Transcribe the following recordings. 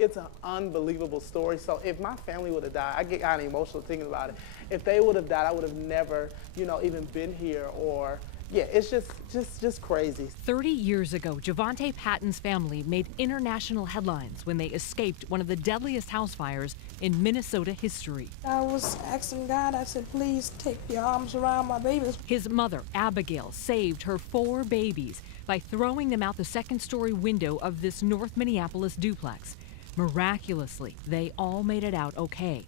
It's an unbelievable story. So if my family would have died, I get kind of emotional thinking about it. If they would have died, I would have never, even been here, or yeah, it's just crazy. 30 years ago, Jovonta Patton's family made international headlines when they escaped one of the deadliest house fires in Minnesota history. I was asking God, I said, please take your arms around my babies. His mother, Abigail, saved her 4 babies by throwing them out the second-story window of this North Minneapolis duplex. Miraculously, they all made it out okay.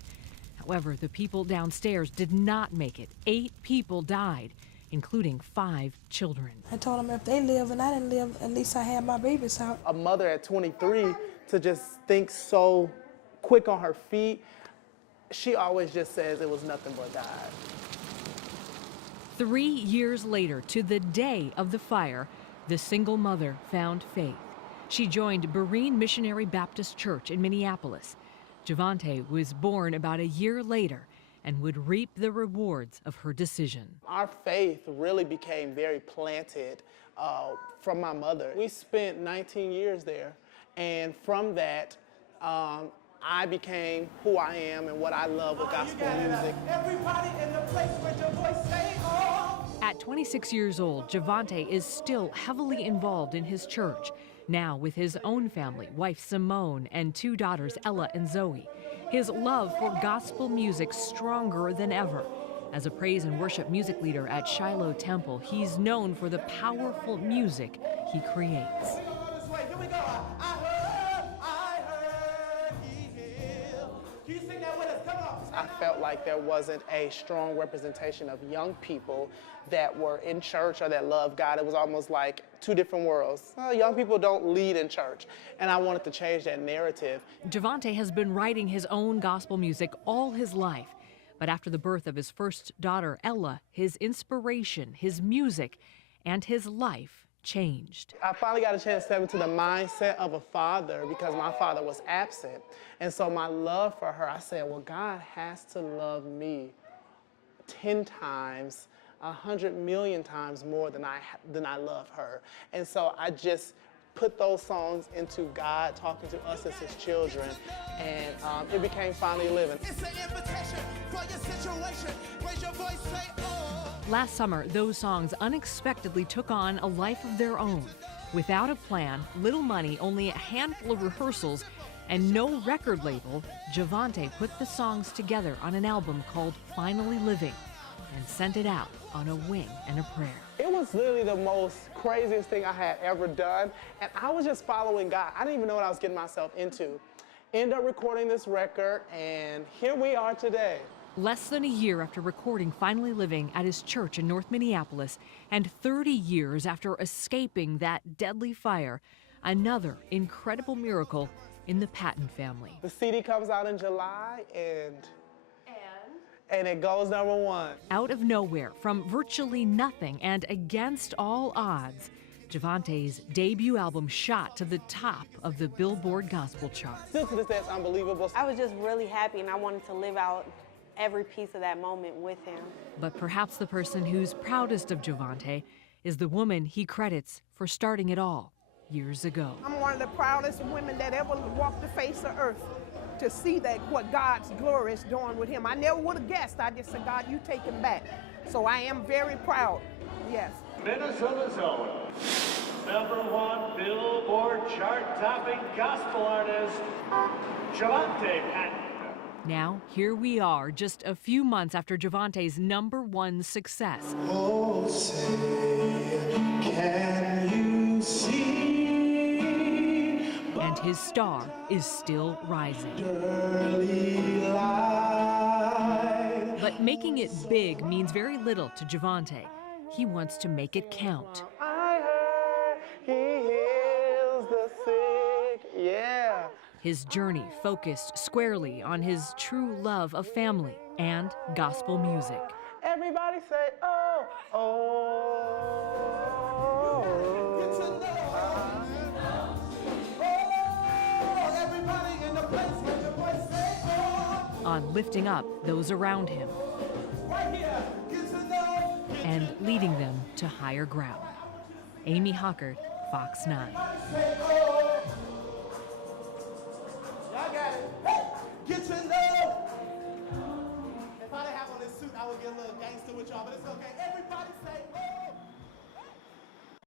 However, the people downstairs did not make it. 8 people died, including 5 children. I told them if they live and I didn't live, at least I had my babies out. A mother at 23 to just think so quick on her feet, she always just says it was nothing but God. 3 years later, to the day of the fire, the single mother found faith. She joined Berean Missionary Baptist Church in Minneapolis. Jovonta was born about a year later and would reap the rewards of her decision. Our faith really became very planted from my mother. We spent 19 years there, and from that, I became who I am and what I love with gospel music. Everybody in the place with your voice say, oh. At 26 years old, Jovonta is still heavily involved in his church, now with his own family, wife Simone, and 2 daughters, Ella and Zoe. His love for gospel music stronger than ever. As a praise and worship music leader at Shiloh Temple, he's known for the powerful music he creates. Here we go. I heard he healed. Can you sing that with us? Come on. I felt like there wasn't a strong representation of young people that were in church or that loved God. It was almost like 2 different worlds. Young people don't lead in church, and I wanted to change that narrative. Jovonta has been writing his own gospel music all his life, but after the birth of his first daughter, Ella, his inspiration, his music, and his life changed. I finally got a chance to step into the mindset of a father because my father was absent. And so my love for her, I said, well, God has to love me 10 times, 100 million times more than I love her. And so I just put those songs into God talking to us as his children, and it became Finally Living. It's an invitation for your situation. Raise your voice, say, oh. Last summer, those songs unexpectedly took on a life of their own. Without a plan, little money, only a handful of rehearsals, and no record label, Jovonta put the songs together on an album called Finally Living and sent it out on a wing and a prayer. It was literally the most craziest thing I had ever done, and I was just following God. I didn't even know what I was getting myself into. Ended up recording this record, and here we are today. Less than a year after recording Finally Living at his church in North Minneapolis, and 30 years after escaping that deadly fire, another incredible miracle in the Patton family. The CD comes out in July, and it goes #1. Out of nowhere, from virtually nothing and against all odds, Jovonta's debut album shot to the top of the Billboard Gospel chart. Still to this day, it's unbelievable. I was just really happy, and I wanted to live out every piece of that moment with him. But perhaps the person who's proudest of Jovonta is the woman he credits for starting it all years ago. I'm one of the proudest women that ever walked the face of earth to see that what God's glory is doing with him. I never would have guessed. I just said, God, you take him back. So I am very proud, yes. Minnesota's own #1 Billboard chart-topping gospel artist, Jovonta Patton. Now, here we are, just a few months after Jovonta's #1 success. Oh, say, can you see? And his star is still rising. But making it big means very little to Jovonta. He wants to make it count. I heard he heals the sick, yeah. His journey focused squarely on his true love of family and gospel music. Everybody say, oh, oh. Everybody in the place with your voice say, oh. On lifting up those around him Right here. Get to know. and leading them to higher ground. Amy Hockert, Fox 9. Say, oh. with y'all, but it's okay. Everybody say, oh.